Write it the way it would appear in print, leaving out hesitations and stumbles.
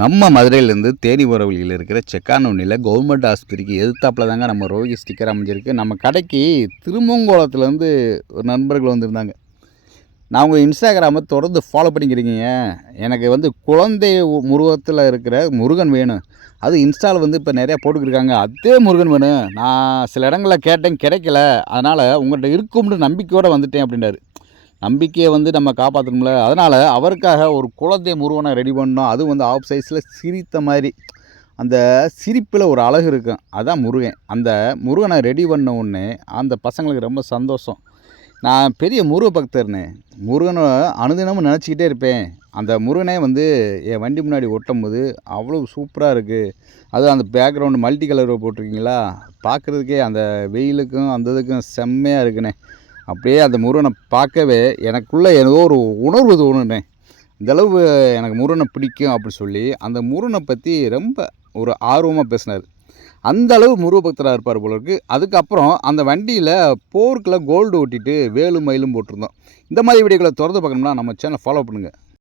நம்ம மதுரையிலேருந்து தேனி போகிற வழியில் இருக்கிற செக்கானூனில் கவர்மெண்ட் ஆஸ்பத்திரிக்கு எதிர்த்தாப்பில் தாங்க நம்ம ரோகி ஸ்டிக்கர் அமைஞ்சிருக்கு. நம்ம கடைக்கு திருமங்கோலத்துலேருந்து ஒரு நண்பர்கள் வந்திருந்தாங்க. நான் உங்கள் இன்ஸ்டாகிராமை தொடர்ந்து ஃபாலோ பண்ணிக்கிறீங்க. எனக்கு குழந்தை உருவத்தில் இருக்கிற முருகன் வேணும். அது இன்ஸ்டாவில் இப்போ நிறையா போட்டுக்கிருக்காங்க. அதே முருகன் வேணும். நான் சில இடங்களில் கேட்டேன், கிடைக்கல. அதனால் உங்கள்கிட்ட இருக்கும்னு நம்பிக்கையோடு வந்துட்டேன் அப்படின்றாரு. நம்பிக்கையை நம்ம காப்பாற்றணும்ல. அதனால் அவருக்காக ஒரு குழந்தை முருகனை ரெடி பண்ணோம். அதுவும் ஆஃப் சைஸில் சிரித்த மாதிரி, அந்த சிரிப்பில் ஒரு அழகு இருக்கும். அதான் முருகன். அந்த முருகனை ரெடி பண்ண உடனே அந்த பசங்களுக்கு ரொம்ப சந்தோஷம். நான் பெரிய முருக பக்தர்னு, முருகனை அனுதினமும் நினச்சிக்கிட்டே இருப்பேன். அந்த முருகனே என் வண்டி முன்னாடி ஒட்டும்போது அவ்வளோ சூப்பராக இருக்குது. அதுவும் அந்த பேக்ரவுண்டு மல்டி கலர் போட்டிருக்கீங்களா, பார்க்குறதுக்கே அந்த வெயிலுக்கும் அந்த இதுக்கும் செம்மையாக இருக்குண்ணே. அப்படியே அந்த முருகனை பார்க்கவே எனக்குள்ளே ஏதோ ஒரு உணர்வு தோணுனே. இந்தளவு எனக்கு முருகனை பிடிக்கும் அப்படின்னு சொல்லி அந்த முருகனை பற்றி ரொம்ப ஒரு ஆர்வமாக பேசினார். அந்த அளவு முருக பக்தராக இருப்பார் போல இருக்குது. அதுக்கப்புறம் அந்த வண்டியில் போர்க்கில் கோல்டு ஒட்டிட்டு வேலும் மயிலும் போட்டிருந்தோம். இந்த மாதிரி வீடியோக்களை தொடர்ந்து பார்க்கணும்னா நம்ம சேனலை ஃபாலோ பண்ணுங்கள்.